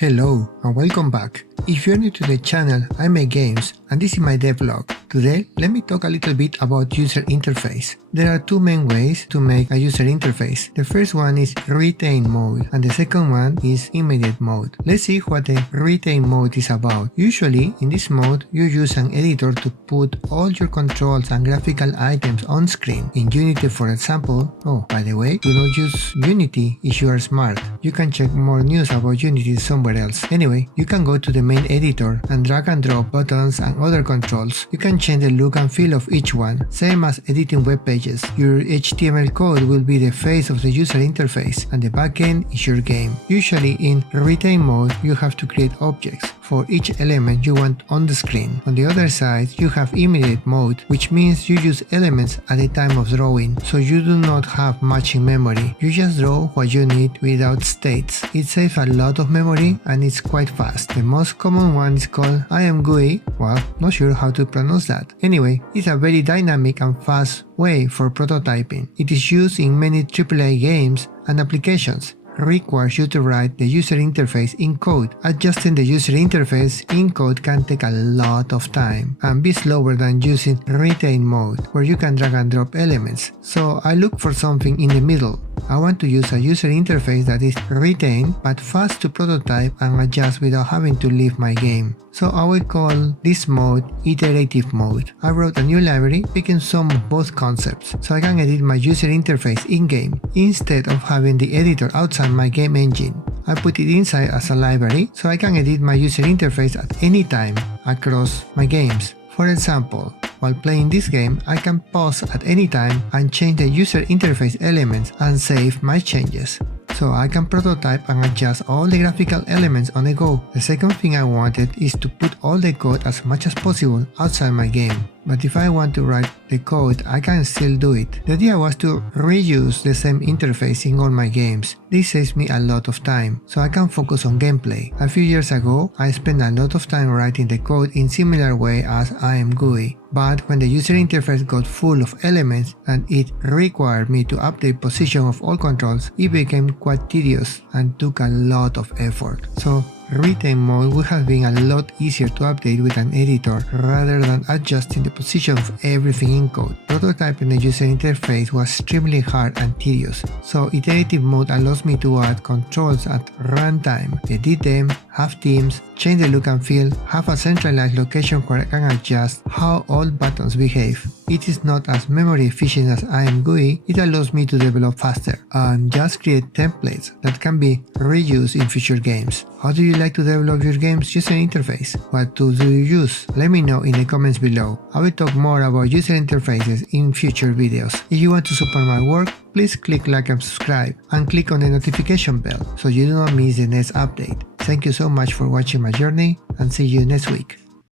Hello and welcome back. If you're new to the channel, I make games and this is my devlog. Today, let me talk a little bit about user interface. There are two main ways to make a user interface. The first one is retain mode and the second one is immediate mode. Let's see what the retain mode is about. Usually, in this mode, you use an editor to put all your controls and graphical items on screen. In Unity, for example, by the way, do not use Unity if you are smart. You can check more news about Unity somewhere else. Anyway, you can go to the main editor and drag and drop buttons and other controls. You can change the look and feel of each one, same as editing web pages. Your HTML code will be the face of the user interface and the backend is your game. Usually in retain mode, you have to create objects for each element you want on the screen. On the other side, you have immediate mode, which means you use elements at the time of drawing, so you do not have much in memory. You just draw what you need without states. It saves a lot of memory and it's quite fast. The most common one is called IMGUI. Well, not sure how to pronounce that. Anyway, it's a very dynamic and fast way for prototyping. It is used in many AAA games and applications. Requires you to write the user interface in code. Adjusting the user interface in code can take a lot of time and be slower than using retain mode, where you can drag and drop elements. So I look for something in the middle. I want to use a user interface that is retained but fast to prototype and adjust without having to leave my game. So I will call this mode iterative mode. I wrote a new library picking some of both concepts, so I can edit my user interface in-game instead of having the editor outside my game engine. I put it inside as a library so I can edit my user interface at any time across my games. For example, while playing this game, I can pause at any time and change the user interface elements and save my changes. So I can prototype and adjust all the graphical elements on the go. The second thing I wanted is to put all the code as much as possible outside my game. But if I want to write the code, I can still do it. The idea was to reuse the same interface in all my games. This saves me a lot of time, so I can focus on gameplay. A few years ago, I spent a lot of time writing the code in similar way as IMGUI. But when the user interface got full of elements and it required me to update position of all controls, it became quite tedious and took a lot of effort. So retain mode would have been a lot easier to update with an editor rather than adjusting the position of everything in code. Prototyping the user interface was extremely hard and tedious, so iterative mode allows me to add controls at runtime, edit them, have themes, change the look and feel, have a centralized location where I can adjust how all buttons behave. It is not as memory efficient as IMGUI. It allows me to develop faster and just create templates that can be reused in future games. How do you like to develop your game's user interface? What tools do you use? Let me know in the comments below. I will talk more about user interfaces in future videos. If you want to support my work, please click like and subscribe and click on the notification bell so you do not miss the next update. Thank you so much for watching my journey and see you next week.